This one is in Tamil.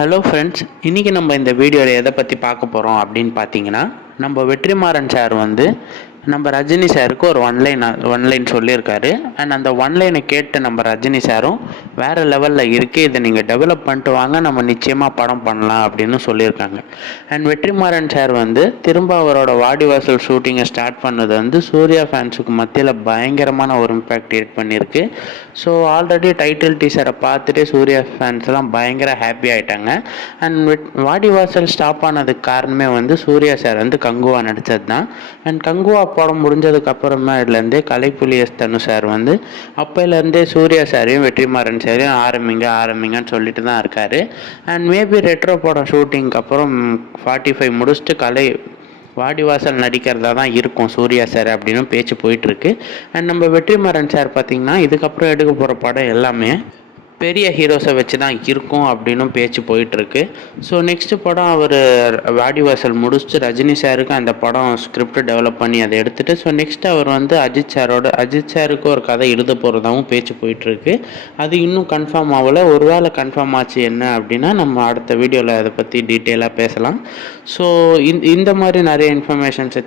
ஹலோ ஃப்ரெண்ட்ஸ் இன்றைக்கி நம்ம இந்த வீடியோவில் எதை பற்றி பார்க்க போகிறோம் அப்படின்னு பார்த்தீங்கன்னா நம்ம வெற்றிமாறன் சார் வந்து நம்ம ரஜினி சாருக்கு ஒரு ஒன்லைன் ஒன்லைன் சொல்லியிருக்காரு. அண்ட் அந்த ஒன்லைனை கேட்டு நம்ம ரஜினி சாரும் வேறு லெவலில் இருக்குது இதை நீங்கள் டெவலப் பண்ணிட்டு வாங்க நம்ம நிச்சயமாக படம் பண்ணலாம் அப்படின்னு சொல்லியிருக்காங்க. அண்ட் வெற்றிமாறன் சார் வந்து திரும்ப அவரோட வாடிவாசல் ஷூட்டிங்கை ஸ்டார்ட் பண்ணது வந்து சூர்யா ஃபேன்ஸுக்கு மத்தியில் பயங்கரமான ஒரு இம்பேக்ட் கிரியேட் பண்ணியிருக்கு. ஸோ ஆல்ரெடி டைட்டில் டீசரை பார்த்துட்டு சூர்யா ஃபேன்ஸ்லாம் பயங்கர ஹாப்பி ஆயிட்டாங்க. அண்ட் வாடிவாசல் ஸ்டாப் ஆனதுக்கு காரணமே வந்து சூர்யா சார் வந்து கங்குவா நடித்தது தான் அண்ட் கங்குவா படம் முடிஞ்சதுக்கு அப்புறமேலேருந்தே கலைப்புலி தனு சார் வந்து அப்போலேருந்தே சூர்யா சாரையும் வெற்றிமாறன் சாரையும் ஆரம்பிங்க ஆரம்பிங்கன்னு சொல்லிட்டு தான் இருக்கார். அண்ட் மேபி ரெட்ரோ படம் ஷூட்டிங்க்கு அப்புறம் ஃபார்ட்டி ஃபைவ் முடிச்சுட்டு கலை வாடிவாசல் நடிக்கிறதா தான் இருக்கும் சூர்யா சார் அப்படின்னு பேச்சு போயிட்டுருக்கு. அண்ட் நம்ம வெற்றிமாறன் சார் பார்த்திங்கன்னா இதுக்கப்புறம் எடுக்க போகிற படம் எல்லாமே பெரிய ஹீரோஸை வச்சு தான் இருக்கும் அப்படின்னும் பேச்சு போயிட்டுருக்கு. ஸோ நெக்ஸ்ட் படம் அவர் வாடிவாசல் முடிச்சுட்டு ரஜினி சாருக்கு அந்த படம் ஸ்கிரிப்ட் டெவலப் பண்ணி அதை எடுத்துகிட்டு ஸோ நெக்ஸ்ட் அவர் வந்து அஜித் சாரோட அஜித் சாருக்கு ஒரு கதை எழுத போகிறதாகவும் பேச்சு போயிட்டுருக்கு. அது இன்னும் கன்ஃபார்ம் ஆகலை. ஒருவேளை கன்ஃபார்ம் ஆச்சு என்ன அப்படின்னா நம்ம அடுத்த வீடியோவில் அதை பற்றி டீட்டெயிலாக பேசலாம். ஸோ இந்த மாதிரி நிறைய இன்ஃபர்மேஷன்ஸை